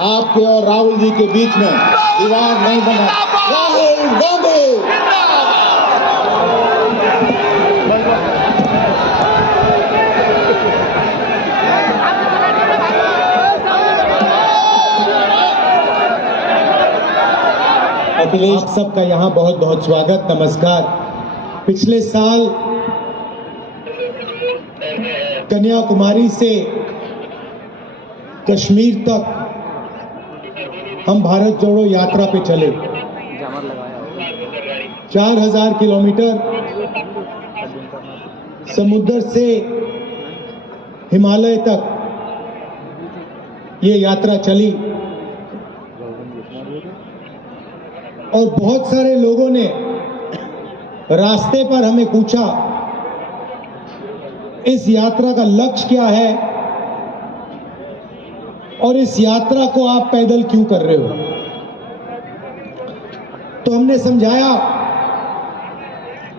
आपके और राहुल जी के बीच में दीवार नहीं बना। राहुल गांधी अखिलेश, सबका यहाँ बहुत बहुत स्वागत, नमस्कार। पिछले साल कन्याकुमारी से कश्मीर तक हम भारत जोड़ो यात्रा पे चले। 4000 किलोमीटर समुद्र से हिमालय तक ये यात्रा चली और बहुत सारे लोगों ने रास्ते पर हमें पूछा, इस यात्रा का लक्ष्य क्या है और इस यात्रा को आप पैदल क्यों कर रहे हो। तो हमने समझाया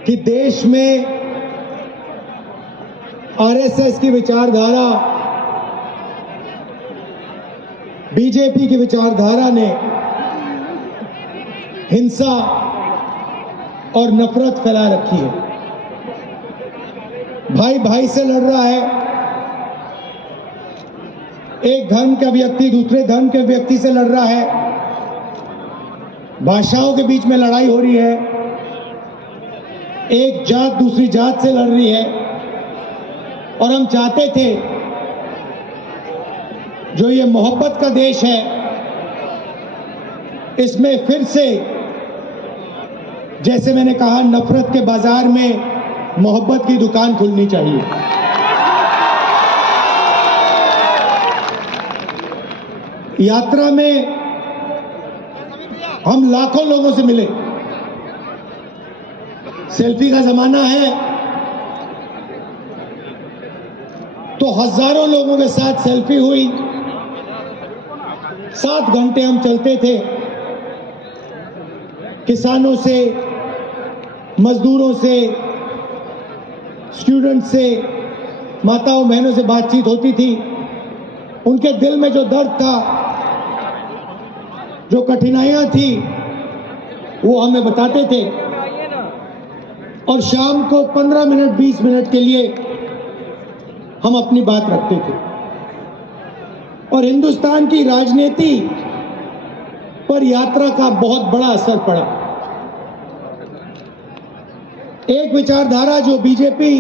कि देश में आरएसएस की विचारधारा, बीजेपी की विचारधारा ने हिंसा और नफरत फैला रखी है। भाई भाई से लड़ रहा है, एक धर्म का व्यक्ति दूसरे धर्म के व्यक्ति से लड़ रहा है, भाषाओं के बीच में लड़ाई हो रही है, एक जात दूसरी जात से लड़ रही है। और हम चाहते थे जो ये मोहब्बत का देश है, इसमें फिर से, जैसे मैंने कहा, नफरत के बाजार में मोहब्बत की दुकान खुलनी चाहिए। यात्रा में हम लाखों लोगों से मिले। सेल्फी का जमाना है तो हजारों लोगों के साथ सेल्फी हुई। 7 घंटे हम चलते थे, किसानों से, मजदूरों से, स्टूडेंट से, माताओं बहनों से बातचीत होती थी। उनके दिल में जो दर्द था, जो कठिनाइयां थी, वो हमें बताते थे। और शाम को 15 मिनट 20 मिनट के लिए हम अपनी बात रखते थे। और हिंदुस्तान की राजनीति पर यात्रा का बहुत बड़ा असर पड़ा। एक विचारधारा जो बीजेपी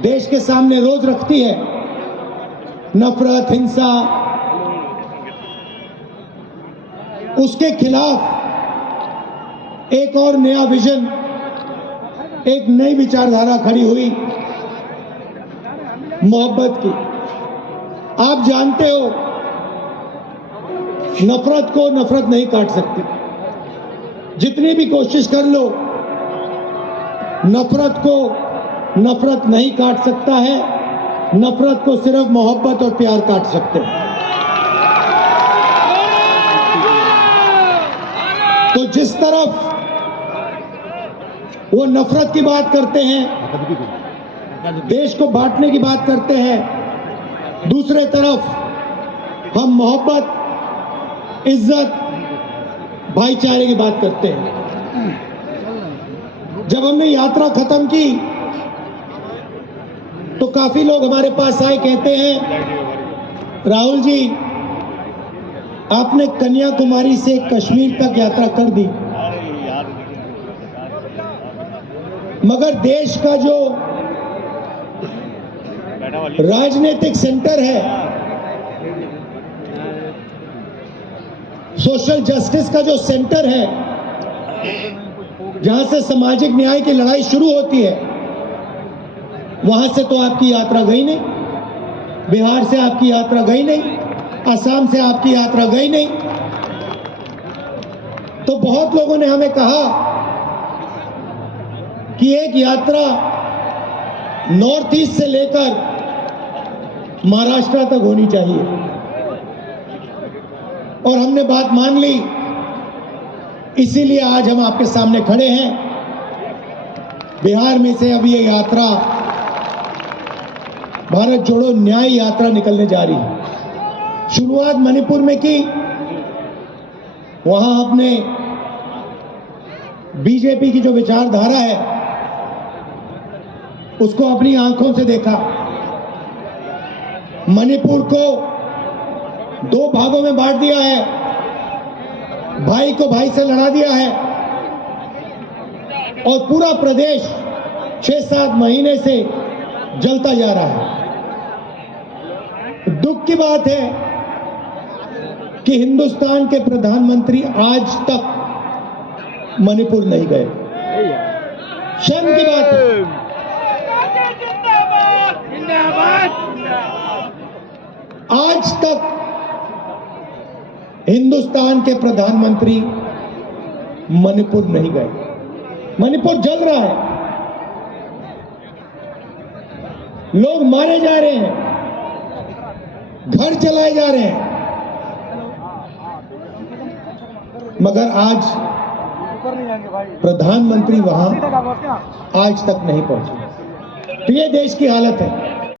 देश के सामने रोज रखती है, नफरत, हिंसा, उसके खिलाफ एक और नया विजन, एक नई विचारधारा खड़ी हुई, मोहब्बत की। आप जानते हो, नफरत को नफरत नहीं काट सकती। जितनी भी कोशिश कर लो, नफरत को नफरत नहीं काट सकता है। नफरत को सिर्फ मोहब्बत और प्यार काट सकते हैं। तो जिस तरफ वो नफरत की बात करते हैं, देश को बांटने की बात करते हैं, दूसरे तरफ हम मोहब्बत, इज्जत, भाईचारे की बात करते हैं। जब हमने यात्रा खत्म की तो काफी लोग हमारे पास आए, कहते हैं, राहुल जी, आपने कन्याकुमारी से कश्मीर तक यात्रा कर दी, मगर देश का जो राजनीतिक सेंटर है, सोशल जस्टिस का जो सेंटर है, जहां से सामाजिक न्याय की लड़ाई शुरू होती है, वहां से तो आपकी यात्रा गई नहीं। बिहार से आपकी यात्रा गई नहीं, असम से आपकी यात्रा गई नहीं। तो बहुत लोगों ने हमें कहा कि एक यात्रा नॉर्थ ईस्ट से लेकर महाराष्ट्र तक होनी चाहिए। और हमने बात मान ली, इसीलिए आज हम आपके सामने खड़े हैं। बिहार में से अब ये यात्रा भारत जोड़ो न्याय यात्रा निकलने जा रही है। शुरुआत मणिपुर में की, वहां आपने बीजेपी की जो विचारधारा है उसको अपनी आंखों से देखा। मणिपुर को 2 भागों में बांट दिया है, भाई को भाई से लड़ा दिया है और पूरा प्रदेश 6-7 महीने से जलता जा रहा है। दुख की बात है कि हिंदुस्तान के प्रधानमंत्री आज तक मणिपुर नहीं गए। शर्म की बात है। आज तक हिंदुस्तान के प्रधानमंत्री मणिपुर नहीं गए। मणिपुर जल रहा है, लोग मारे जा रहे हैं, घर चलाए जा रहे हैं, मगर आज प्रधानमंत्री वहां आज तक नहीं पहुंचे। तो ये देश की हालत है।